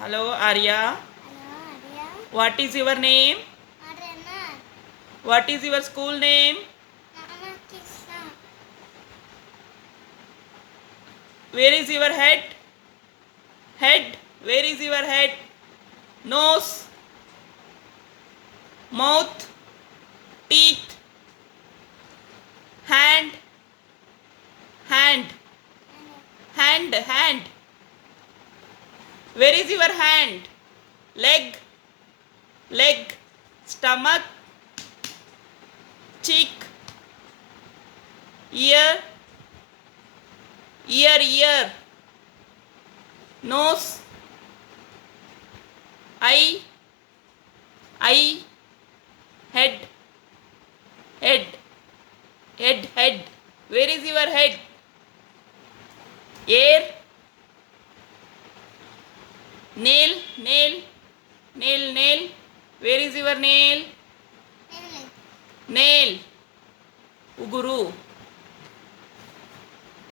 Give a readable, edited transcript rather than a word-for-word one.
Hello, Arya. Hello, Arya. What is your name? Arana. What is your school name? Mama Krishna. Where is your head? Head. Where is your head? Nose. Mouth. Teeth. Hand. Hand. Hand. Hand. Where is your hand? Leg. Leg. Stomach. Cheek. Ear. Ear. Nose. Eye. Head. Head. Where is your head? Ear. Nail. Where is your nail? Nilli. Nail. Uguru.